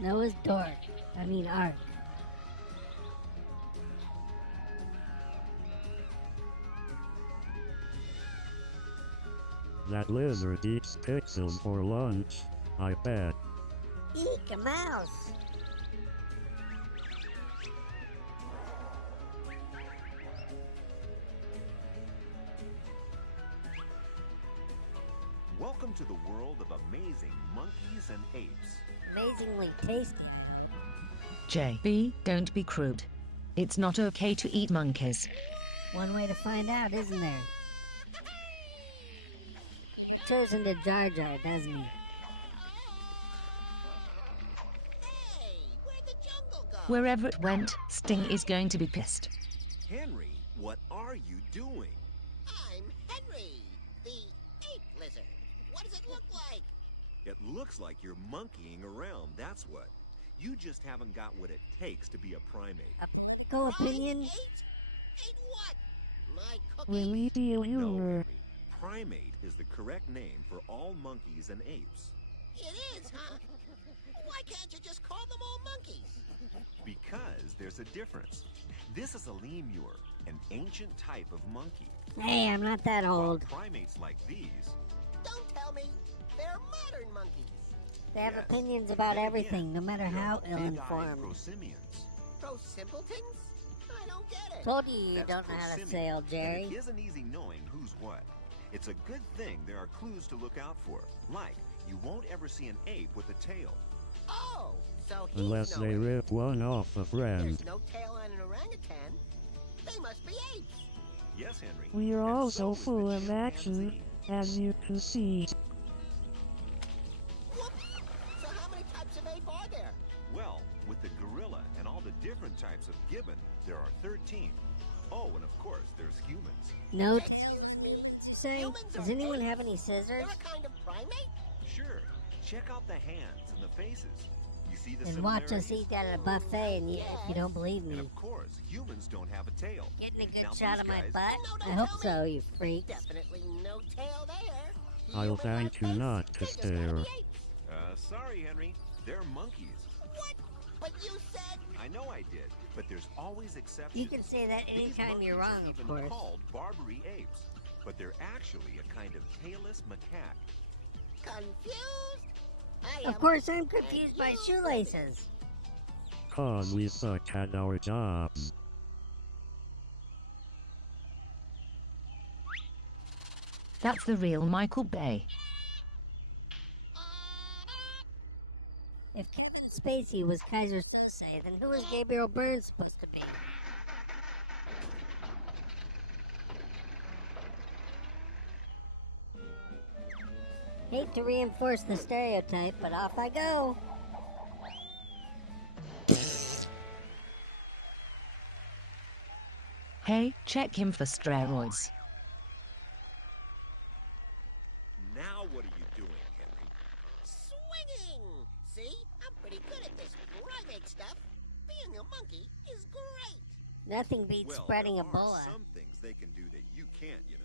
Noah's Ark. Ark. That lizard eats pixels for lunch, I bet. Eek, a mouse! Welcome to the world of amazing monkeys and apes. Amazingly tasty. JB, don't be crude. It's not okay to eat monkeys. One way to find out, isn't there? Turns into Jar Jar, doesn't he? Hey, where'd the jungle go? Wherever it went, Sting is going to be pissed. Henry, what are you doing? I'm Henry, the ape lizard. What does it look like? It looks like you're monkeying around, that's what. You just haven't got what it takes to be a primate. A pickle opinion? Ate what? My cookie? Remedial No, humor. Henry. Primate is the correct name for all monkeys and apes. It is, huh? Why can't you just call them all monkeys? Because there's a difference. This is a lemur, an ancient type of monkey. Hey, I'm not that While old. primates like these, Don't tell me. They're modern monkeys. They have yes. opinions about Then everything, again, no matter they're how big-eyed ill-informed. prosimians. Those simpletons? I don't get it. Told you you That's don't know how to prosimian, sail, and Jerry. it isn't easy knowing who's what. It's a good thing there are clues to look out for. Like, you won't ever see an ape with a tail. Oh, so he's Unless no they ape. rip one off a friend. There's no tail on an orangutan. They must be apes. Yes, Henry. We're and also so is the full of action, chimpanzee. as you can see. Whoops. So how many types of ape are there? Well, with the gorilla and all the different types of gibbon, there are 13. Oh, and of course, there's humans. No, Excuse me? say, Humans does are anyone apes? have any scissors? They're a kind of primate? Sure, check out the hands and the faces. You see the And watch us similarities? eat at a buffet, and if you don't believe And me, of course, humans don't have a tail. getting a good Now shot these of my guys- butt? No, I don't hope tell so, me. you freaks. Definitely no tail there. I'll Humans thank are you apes. not to They just stare. gotta be apes. Sorry, Henry. They're monkeys. What? But you said... I know I did, but there's always exceptions. You can say that These anytime monkeys you're are wrong, of even course. called Barbary apes, but they're actually a kind of tailless macaque. Confused? I Of am. course, I'm confused by you- shoelaces. 'Cause we suck at our jobs. That's the real Michael Bay. If Captain Spacey was Kaiser Sose, then who was Gabriel Byrne supposed to be? Hate to reinforce the stereotype, but off I go. Hey, check him for steroids. Now what are you doing, Henry? Swinging! See? I'm pretty good at this primate stuff. Being a monkey is great. Nothing beats Well, spreading there Ebola. are some things they can do that you can't, you know.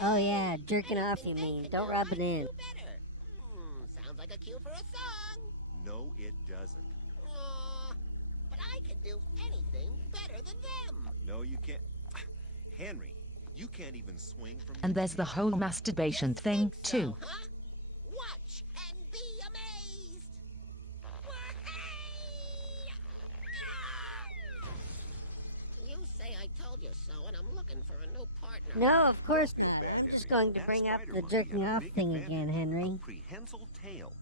Oh yeah, jerking Anything off you they mean. can Don't do, rub I it in. do better. Sounds like a cue for a song. No, it doesn't. Aw, but I can do anything better than them. No, you can't. Henry, you can't even swing from. And there's the whole masturbation thing, Think so, too. huh? Watch and be amazed. You say I told you so, and I'm looking for a new partner. No, of course Feel not. bad, I'm just Henry. going to That bring up spider the monkey jerking had a off big thing advantage, again, a Henry. prehensile tail.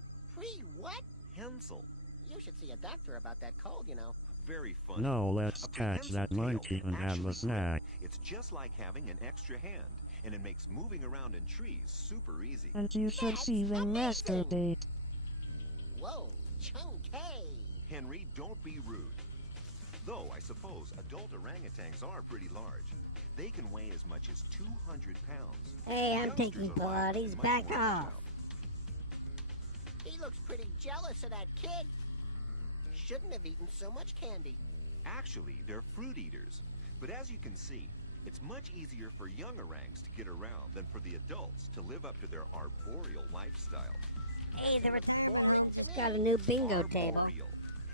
What? Hensel. You should see a doctor about that cold, you know. Very funny. Now let's A catch that prehensile tail monkey can and have actually a snack. grip. It's just like having an extra hand, and it makes moving around in trees super easy. And you should That's see them amazing. masturbate. Whoa, chunky. Henry, don't be rude. Though I suppose adult orangutans are pretty large. They can weigh as much as 200 pounds. Hey, I'm Youngsters taking are liable to be Pilates. much Back more off. agile. He looks pretty jealous of that kid. Shouldn't have eaten so much candy. Actually, they're fruit eaters. But as you can see, it's much easier for young orangs to get around than for the adults to live up to their arboreal lifestyle. Hey, there was Boring to me. got a new bingo table. Arboreal.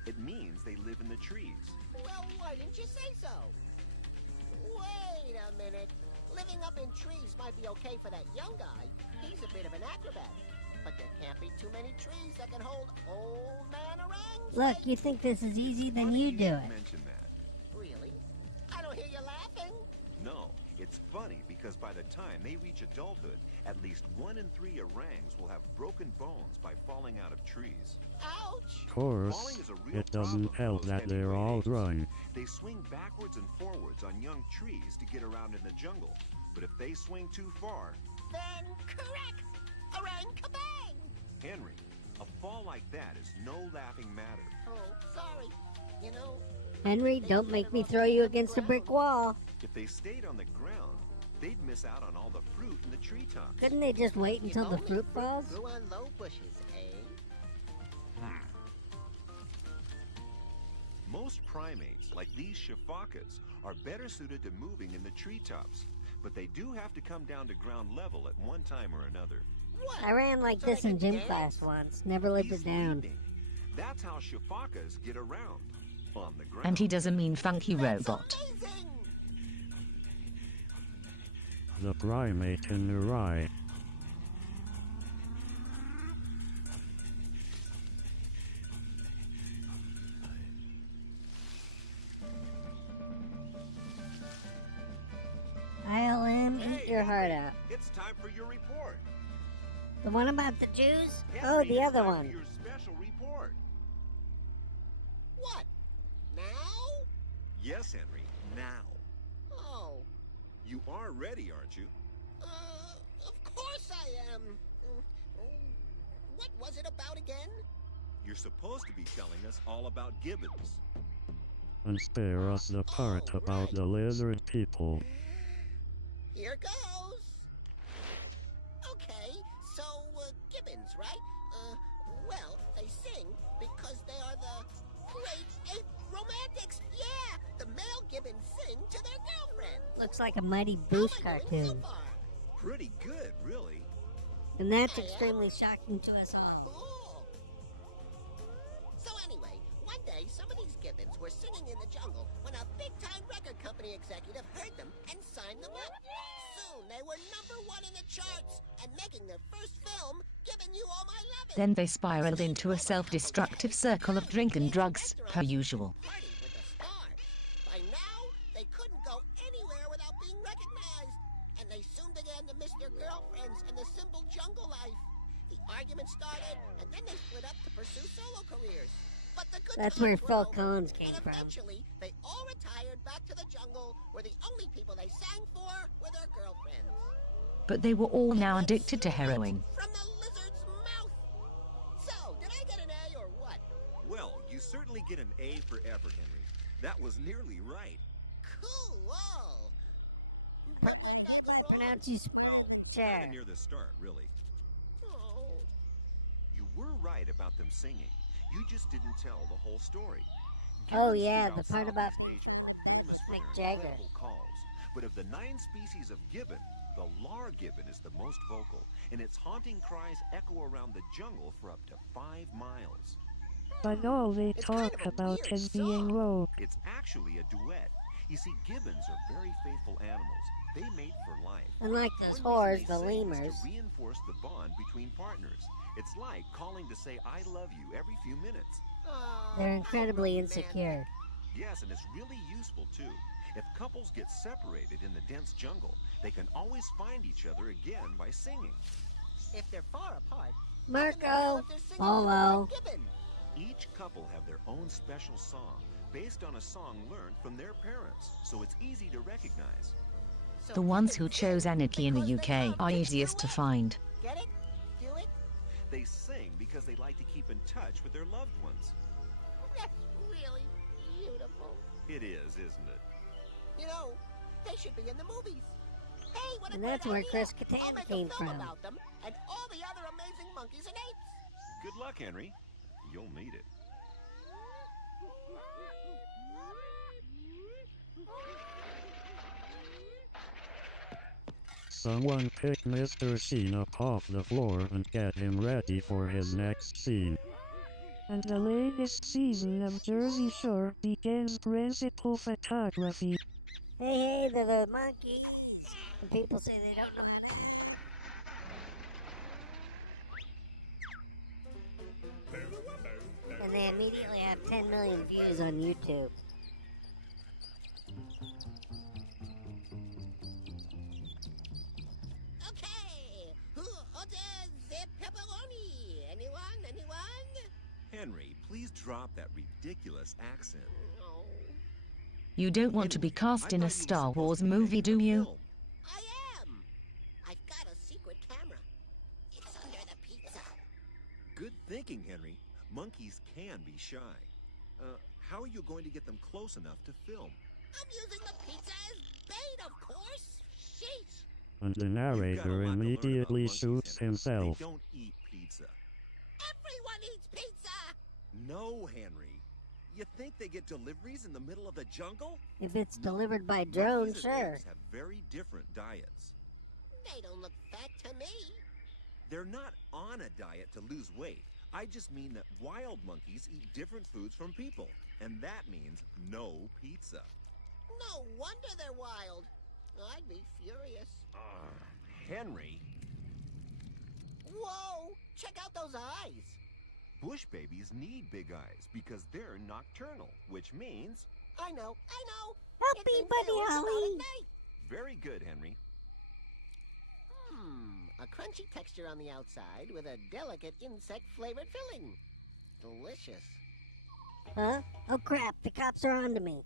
It means they live in the trees. Well, why didn't you say so? Wait a minute. Living up in trees might be okay for that young guy. He's a bit of an acrobat. But there can't be too many trees that can hold old man orangs. Look, you think this is easy, then Funny you do should it. mention that. Really? I don't hear you laughing. No, it's funny because by the time they reach adulthood, at least 1 in 3 orangs will have broken bones by falling out of trees. Ouch! Of course, Falling is a real it doesn't problem for help most that they're heavyweight all apes. dry. They swing backwards and forwards on young trees to get around in the jungle. But if they swing too far, Then correct! Orang kabang! Henry, a fall like that is no laughing matter. Oh, sorry. You know, Henry, don't make me throw you against a brick wall. If they stayed on the ground, they'd miss out on all the fruit in the treetops. Couldn't they just wait if until the only fruit falls? grew on low bushes, eh? Most primates, like these shafakas, are better suited to moving in the treetops. But they do have to come down to ground level at one time or another. What? I ran like So this they in can gym dance? class once. Never lived He's it down. leaping. That's how shafakas get around. On the ground. And he does a mean funky That's robot. amazing! The primate in the rye. Elhem, eat your heart out. It's time for your report. The one about the Jews? Henry, Oh, the it's other time for one. your special report. What? Now? Yes, Henry, now. Oh, You are ready, aren't you? of course I am. What was it about again? You're supposed to be telling us all about gibbons. And spare us the part Oh, about right. the lizard people. Here goes. Okay, so gibbons, right? Well, they sing because they are the great ape romantics. Yeah, the male gibbons sing to their girlfriend. Looks like a Mighty How Boost am I doing so cartoon. far? Pretty good, really. And that's Yeah, yeah. extremely shocking to us all. Cool. So anyway, one day some of these gibbons were singing in the jungle when a big-time record company executive heard them and signed them up. Soon they were #1 in the charts and making their first film, Giving You All My Lovin'. Then they spiraled into a self-destructive circle of drink and drugs, per usual. Party with the star. By now, they couldn't go anywhere without being recognized, and they soon began to miss their girlfriends and the simple jungle life. The argument started, and then they split up to pursue solo careers. But the good That's times where were Phil over, Collins came and from. eventually, they all retired back to the jungle, where the only people they sang for were their girlfriends. But they were all now That's addicted to so much heroin. From the lizard's mouth. So, did I get an A or what? Well, you certainly get an A for effort, Henry. That was nearly right. Cool. But where did I go I wrong? pronounce you Well, Chair. kind of near the start, really. Oh. You were right about them singing. You just didn't tell the whole story. Oh, Gibbons yeah, throughout the part about Southeast Asia are famous for Mick their Jagger. incredible calls. But of the 9 species of gibbon, the lar gibbon is the most vocal, and its haunting cries echo around the jungle for up to 5 miles. But all they It's kind talk of a about weird is being song. rogue. It's actually a duet. You see, gibbons are very faithful animals. They mate for life. Unlike those One whores, reason the they sing is lemurs. to reinforce the bond between partners. It's like calling to say I love you every few minutes. Aw, They're how incredibly romantic. insecure. Yes, and it's really useful too. If couples get separated in the dense jungle, they can always find each other again by singing. If they're far apart, Marco, if they're singing Polo. to the gibbon. Each couple have their own special song based on a song learned from their parents, so it's easy to recognize. So The ones who gibbons chose sing anarchy in the because they UK love are big easiest to silhouettes. find. Get it? Do it? They sing because they like to keep in touch with their loved ones. That's really beautiful. It is, isn't it? You know, they should be in the movies. Hey, what a And great that's where idea. Chris I'll Kattan make came a film from. about them and all the other amazing monkeys and apes. Good luck, Henry. You'll need it. Someone pick Mr. Scene up off the floor and get him ready for his next scene. and the latest season of Jersey Shore begins principal photography. Hey, they're the monkeys. And people say they don't know how to act. And they immediately have 10 million views on YouTube. Okay, who orders the pepperoni? Anyone? Henry, please drop that ridiculous accent. No. You don't want to be cast in a Star Wars movie, do you? I am. I've got a secret camera. It's under the pizza. Good thinking, Henry. Monkeys can be shy. How are you going to get them close enough to film? I'm using the pizza as bait, of course. Sheesh. And the You've got a narrator lot to learn about immediately monkeys, shoots Henry. himself. They don't eat pizza. Everyone eats pizza. No, Henry. You think they get deliveries in the middle of the jungle? If it's delivered by drone, Monkeys and sure. apes have very different diets. They don't look fat to me. They're not on a diet to lose weight. I just mean that wild monkeys eat different foods from people. And that means no pizza. No wonder they're wild. I'd be furious. Henry, Whoa! Check out those eyes. bush babies need big eyes because they're nocturnal, which means... I know. Help It me, means Buddy they only come out Holly. at night. Very good, Henry. A crunchy texture on the outside with a delicate insect-flavored filling. Delicious. Huh? Oh crap, the cops are onto me.